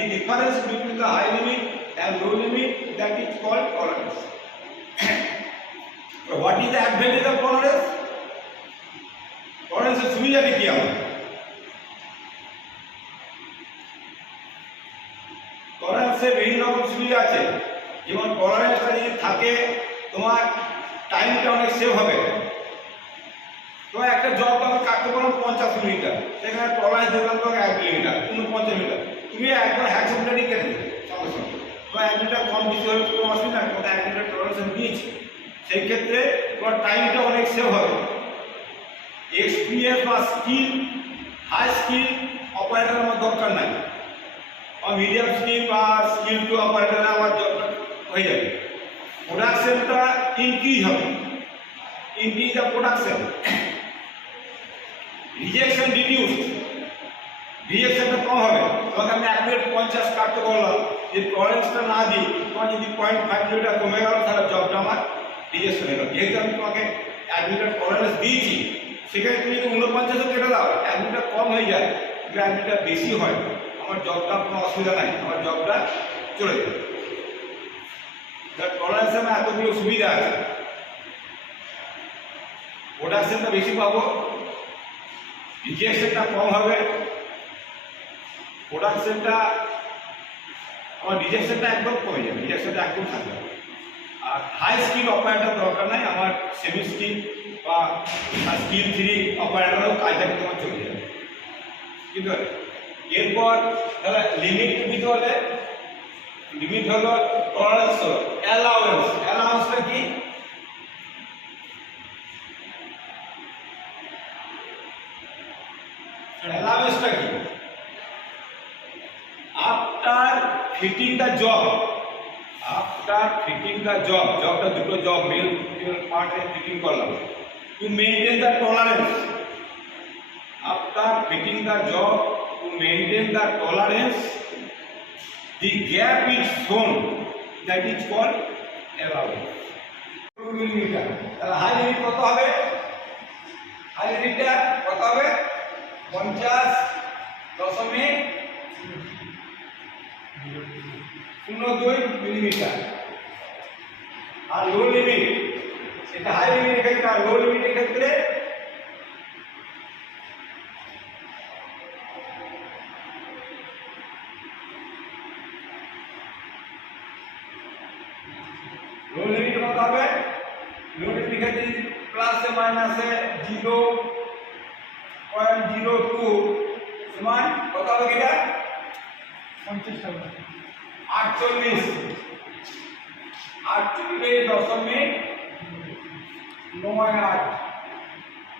the difference between the high limit and low limit, that is called tolerance. So what is the advantage of tolerance? Tolerance এর সুবিধাটা কি আমার? টলারেন্সে বিভিন্ন রকম সুবিধা আছে। যেমন টলারেন্সটা যদি থাকে তোমার টাইমটা অনেক সেভ হবে। তোমার একটা জব আমি কাটতে পারলাম 50 মিলিমিটার, সেখানে টলারেন্স দিলাম তোমাকে 1 মিলিমিটার, 49 মিলিমিটার, তুমি একবার হ্যাকসেন্টারই কেটে দেবে সঙ্গে সঙ্গে। তোমার 1 মিলিমিটার কম বেশি হলে কোনো অসুবিধা নেই, তোমার 1 মিলিমিটার টলারেন্স আমি দিয়েছি, সেই ক্ষেত্রে তোমার টাইমটা অনেক সেভ হবে। এক্সপিরিয়েন্স বা স্কিল, হাই স্কিল অপারেটর আমার দরকার নাই, মিডিয়াম স্কিল বা স্কিল টু অপারেটর আমার জবটা হয়ে যাবে। প্রোডাকশনটা ইনক্রিজ হবে, increase the production. Rejection reduce, রিজেকশনটা কম হবে। তোমাকে আমি 1 মিনিট 50 কাটতে বললাম, যে টলারেন্সটা না দিই তোমার যদি 0.5 মিলিমিটার কমে গেল তাহলে জবটা আমার রিজেকশন হয়ে গেল। যেহেতু আমি তোমাকে 1 মিলিমিটার টলারেন্স দিয়েছি, সেখানে তুমি যদি 49 কেটে দাও, 1 মিলিমিটার কম হয়ে যায়, 1 মিলিমিটার বেশি হয়, আমার জবটা কোনো অসুবিধা নাই, আমার জবটা চলে যাবে। টলারেন্সে আমার এতগুলো সুবিধা আছে। প্রোডাকশনটা বেশি পাবো, রিজেকশনটা কম হবে, প্রোডাকশনটা আমার রিজেকশনটা একদম কমে যাবে, রিজেকশনটা একদম থাকবে। আর হাই স্কিল অপারেটর দরকার নাই, আমার সেমি স্কিল বা স্কিল 3 অপারেটরও কাজটা কিন্তু আমার চলে যাবে। কিন্তু এরপর তাহলে লিমিট দিতে হলে, লিমিট হলো টলারেন্স হলো অ্যালাউয়েন্স। অ্যালাউয়েন্সটা কি? অ্যালাউয়েন্সটা কি? After fitting the job, after fitting the job, জবটা দুটো জব মেল ফিমেল পার্টে ফিটিং করলাম, to maintain the tolerance. After fitting the job to maintain the tolerance, the gap is shown, that is called allowance. 2 মিলিমিটার। তাহলে high limit কত হবে? হাই লিমিটটা কত হবে? 50.02 মিলিমিটার। আর লো লিমিট, এটা হাই লিমিটের ক্ষেত্রে আর লো লিমিটের ক্ষেত্রে लो लिमिट कत হবে? लो लिमिट ক্ষেত্রে প্লাস এ মাইনাসে 0.02 সমান কত হবে এটা? 48.98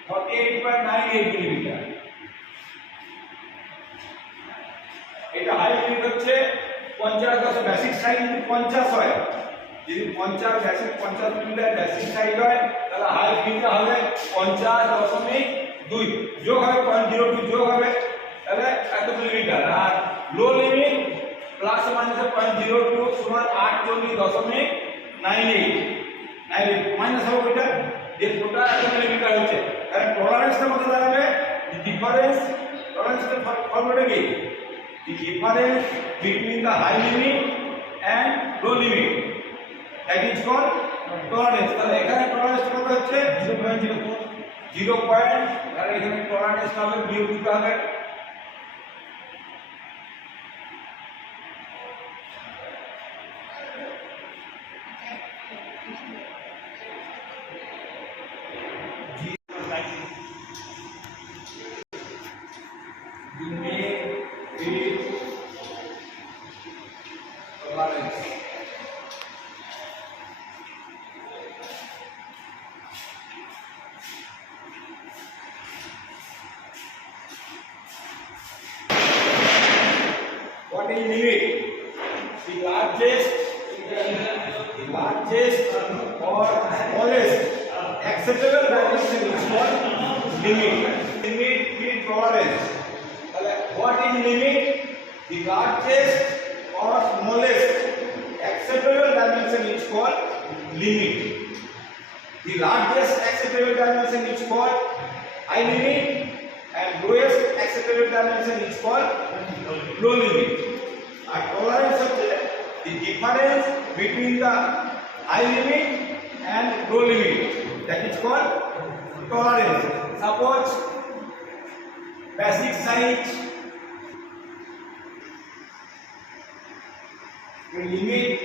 48.98 মিলিমিটার। এটা হাই লিমিট হচ্ছে 50 বেসিক সাইজ যদি 50 হয়, যদি 50 বেসিক 50 মিলিমিটার বেসিক সাইজ হয়, তাহলে হাই লিমিটটা হবে 50.2 যোগ হবে 0.02 যোগ হবে, তাহলে এত মিলিমিটার। আর লো লিমিট প্লাস মাইনাস 0.02 সমান 48.98 মাইনাস হবে এটা, যে টোটাল এত মিলিমিটার হচ্ছে। তাহলে টলারেন্সটা কত দাঁড়াবে? ডিফারেন্স, টলারেন্সটা ফর্মুলাটা কি? The difference between the high limit and low limit, that is called tolerance. তাহলে এখানে টলারেন্স কত হচ্ছে? 0.04। তাহলে এখানে টলারেন্স হবে বিয়োগ দিতে হবে। What is limit? The largest or smallest acceptable dimension is called limit. Limit is tolerance. What is limit? The largest or smallest acceptable dimension is called limit. The largest acceptable dimension is called high limit, and lowest acceptable dimension is called low limit. R difference between the high limit and low limit, that is called tolerance. Suppose basic size, the limit